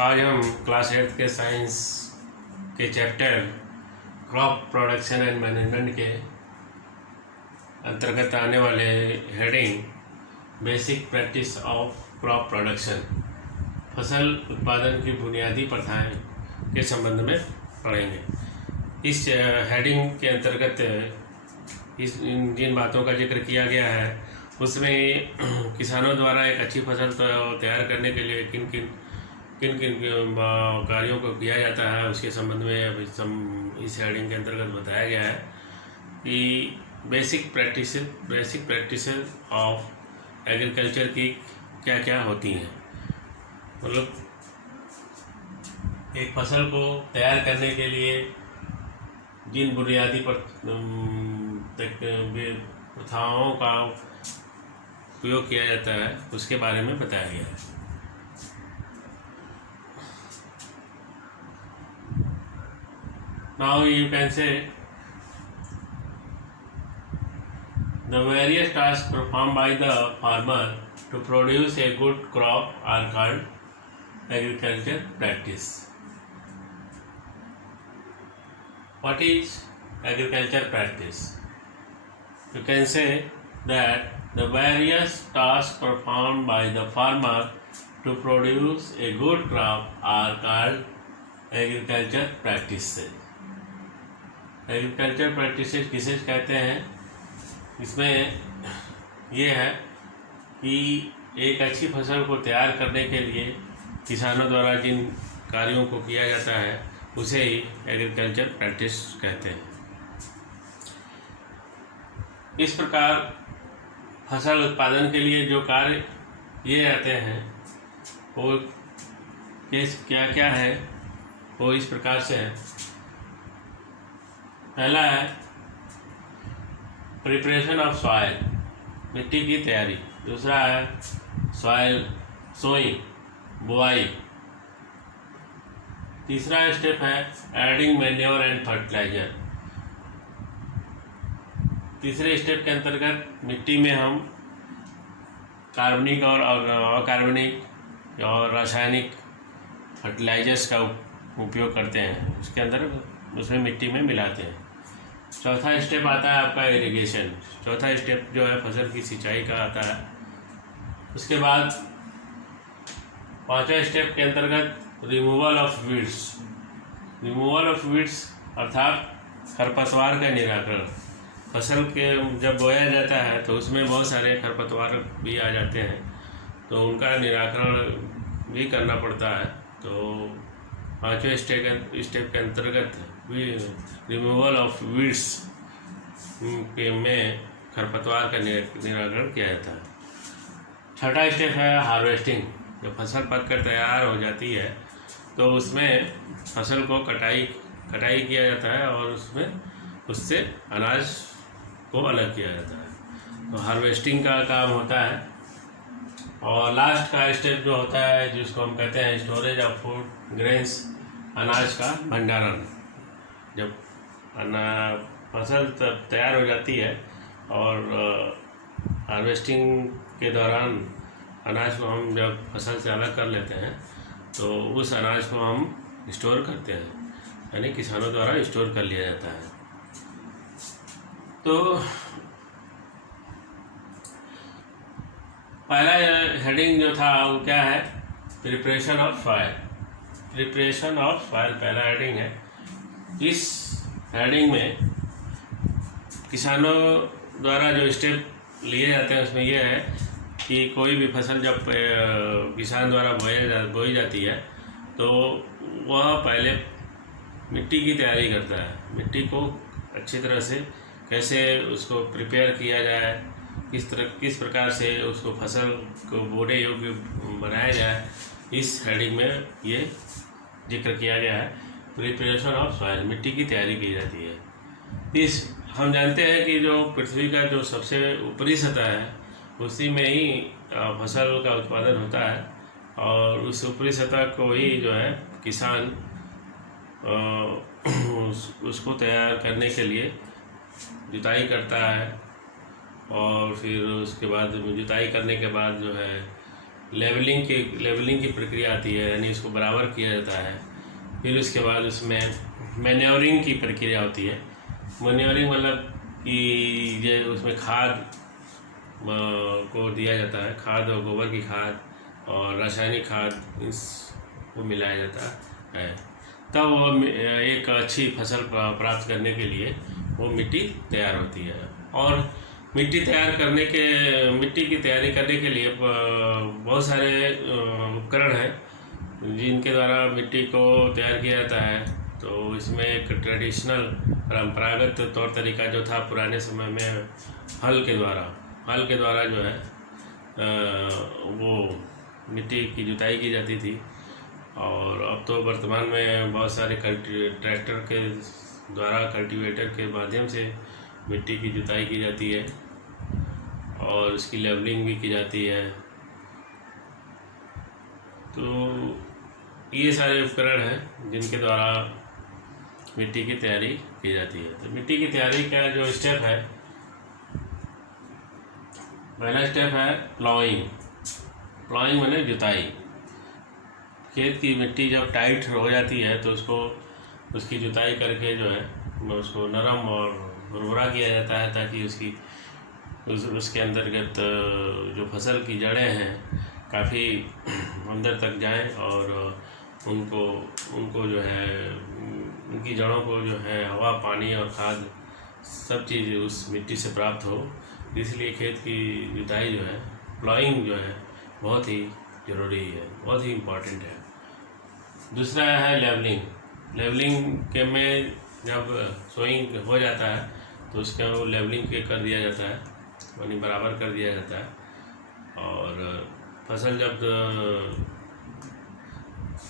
आज हम क्लास 8 के साइंस के chapter crop production and management के अंतर्गत आने वाले heading basic practice of crop production फसल उत्पादन की बुनियादी प्रथाएं के संबंध में पढ़ेंगे। इस हेडिंग के अंतर्गत जिन बातों का जिक्र किया गया है उसमें किसानों द्वारा एक अच्छी फसल तैयार करने के लिए किन किन कार्यों को किया जाता है उसके संबंध में इस हेडिंग के अंतर्गत बताया गया है कि बेसिक प्रैक्टिस ऑफ एग्रीकल्चर की क्या क्या होती हैं। मतलब एक फसल को तैयार करने के लिए जिन बुनियादी प्रथाओं का उपयोग किया जाता है उसके बारे में बताया गया है। Now you can say the various tasks performed by the farmer to produce a good crop are called agriculture practice. What is agriculture practice? You can say that the various tasks performed by the farmer to produce a good crop are called agriculture practices. Agriculture practices किसे कहते हैं? इसमें ये है कि एक अच्छी फसल को तैयार करने के लिए किसानों द्वारा जिन कार्यों को किया जाता है उसे ही एग्रीकल्चर प्रैक्टिस कहते हैं। इस प्रकार फसल उत्पादन के लिए जो कार्य किए जाते हैं वो क्या क्या है, वो इस प्रकार से है। पहला है प्रिपरेशन ऑफ सॉइल, मिट्टी की तैयारी। दूसरा है सॉइल सोइंग, बुआई। तीसरा स्टेप है एडिंग मैन्योर एंड फर्टिलाइजर। तीसरे स्टेप के अंतर्गत मिट्टी में हम कार्बनिक और अकार्बनिक और रासायनिक फर्टिलाइजर्स का उपयोग करते हैं, उसके अंदर उसमें मिट्टी में मिलाते हैं। चौथा स्टेप आता है आपका इरिगेशन। चौथा स्टेप जो है फसल की सिंचाई का आता है। उसके बाद पांचवा स्टेप के अंतर्गत removal of weeds. Removal of weeds अर्थात खरपतवार का निराकरण। फसल के जब बोया जाता है तो उसमें बहुत सारे खरपतवार भी आ जाते हैं, तो उनका निराकरण भी करना पड़ता है। तो पाँचवें स्टेप के अंतर्गत रिमूवल ऑफ वीड्स में खरपतवार का निराकरण किया जाता है। छठा स्टेप है हार्वेस्टिंग। जब फसल पककर तैयार हो जाती है तो उसमें फसल को कटाई किया जाता है और उससे अनाज को अलग किया जाता है। तो हार्वेस्टिंग का काम होता है। और लास्ट का स्टेप जो होता है जिसको हम कहते हैं स्टोरेज ऑफ फूड ग्रेन्स, अनाज का भंडारण। जब फसल तैयार हो जाती है और हार्वेस्टिंग के दौरान अनाज को हम जब फसल से अलग कर लेते हैं तो उस अनाज को हम स्टोर करते हैं, यानी किसानों द्वारा स्टोर कर लिया जाता है। तो पहला हेडिंग जो था वो क्या है? Preparation of soil. Preparation of soil पहला हेडिंग है। इस हेडिंग में किसानों द्वारा जो स्टेप लिए जाते हैं उसमें यह है कि कोई भी फसल जब किसान द्वारा बोई जाती है तो वह पहले मिट्टी की तैयारी करता है। मिट्टी को अच्छी तरह से कैसे उसको प्रिपेयर किया जाए, किस प्रकार से उसको फसल को बोने योग्य बनाया जाए, इस हेडिंग में ये जिक्र किया गया है। प्रिपरेशन ऑफ सॉइल, मिट्टी की तैयारी की जाती है। हम जानते हैं कि जो पृथ्वी का जो सबसे ऊपरी सतह है उसी में ही फसल का उत्पादन होता है और उस ऊपरी सतह को ही जो है किसान उसको तैयार करने के लिए जुताई करता है और फिर उसके बाद जुताई करने के बाद जो है लेवलिंग की प्रक्रिया आती है, यानी इसको बराबर किया जाता है। फिर उसके बाद उसमें मैन्योरिंग की प्रक्रिया होती है। मैन्योरिंग मतलब कि ये उसमें खाद को दिया जाता है, खाद और गोबर की खाद और रासायनिक खाद इसको मिलाया जाता है, तब वो एक अच्छी फसल प्राप्त करने के लिए वो मिट्टी तैयार होती है। और मिट्टी की तैयारी करने के लिए बहुत सारे उपकरण हैं जिनके द्वारा मिट्टी को तैयार किया जाता है। तो इसमें एक ट्रेडिशनल परंपरागत तौर तरीका जो था पुराने समय में हल के द्वारा जो है वो मिट्टी की जुताई की जाती थी। और अब तो वर्तमान में बहुत सारे ट्रैक्टर के द्वारा कल्टीवेटर के माध्यम से मिट्टी की जुताई की जाती है और उसकी लेवलिंग भी की जाती है। तो ये सारे उपकरण हैं जिनके द्वारा मिट्टी की तैयारी की जाती है। तो मिट्टी की तैयारी का जो स्टेप है, पहला स्टेप है प्लॉइंग माने जुताई। खेत की मिट्टी जब टाइट हो जाती है तो उसकी जुताई करके जो है उसको नरम और उर्वरा किया जाता है, ताकि उसके अंतर्गत जो फसल की जड़ें हैं काफ़ी अंदर तक जाएं और उनको जो है उनकी जड़ों को जो है हवा, पानी और खाद सब चीज़ उस मिट्टी से प्राप्त हो। इसलिए खेत की जुताई जो है, प्लॉइंग जो है, बहुत ही ज़रूरी है, बहुत ही इम्पॉर्टेंट है। दूसरा है लेवलिंग के में जब सोइंग हो जाता है तो उसका वो लेवलिंग के कर दिया जाता है, यानी बराबर कर दिया जाता है। और फसल जब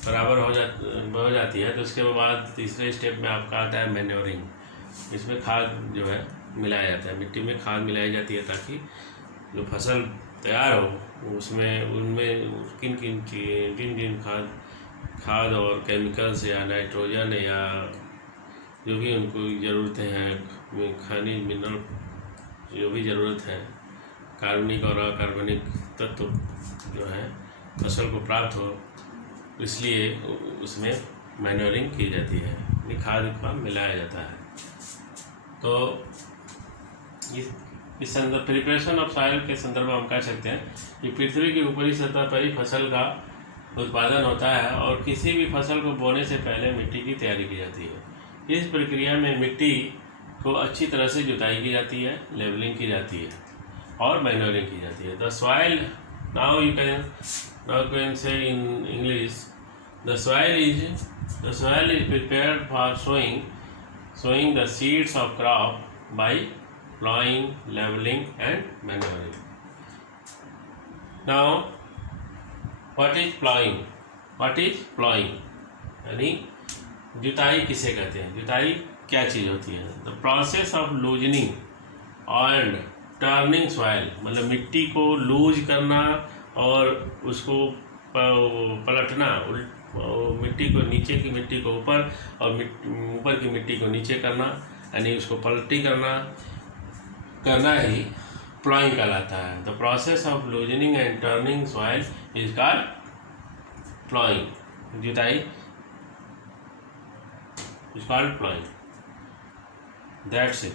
बराबर हो जाती है तो उसके बाद तीसरे स्टेप में आपका आता है मैन्योरिंग। इसमें खाद जो है मिलाया जाता है, मिट्टी में खाद मिलाई जाती है ताकि जो फसल तैयार हो उनमें जिन खाद और केमिकल्स या नाइट्रोजन या जो भी उनको ज़रूरतें हैं, खनिज मिनरल जो भी ज़रूरत है, कार्बनिक और अकार्बनिक तत्व जो है फसल को प्राप्त हो, इसलिए उसमें मैन्योरिंग की जाती है, खाद का मिलाया जाता है। तो इस संदर्भ प्रिपरेशन ऑफ सॉइल के संदर्भ में हम कह सकते हैं कि पृथ्वी की ऊपरी सतह पर ही फसल का उत्पादन होता है और किसी भी फसल को बोने से पहले मिट्टी की तैयारी की जाती है। इस प्रक्रिया में मिट्टी को अच्छी तरह से जुताई की जाती है, लेवलिंग की जाती है और मैन्योरिंग की जाती है। The soil now you can say in English the soil is prepared for sowing the seeds of crop by plowing, leveling and manuring. Now what is plowing? यानी जुताई किसे कहते हैं, जुताई क्या चीज़ होती है? The process of loosening and turning soil, मतलब मिट्टी को लूज करना और उसको पलटना, मिट्टी को नीचे की मिट्टी को ऊपर और ऊपर की मिट्टी को नीचे करना, यानी उसको पलटी करना ही प्लॉइंग कहलाता है। The process of loosening and turning soil is called ploughing. जुताई is called ploughing. That's it.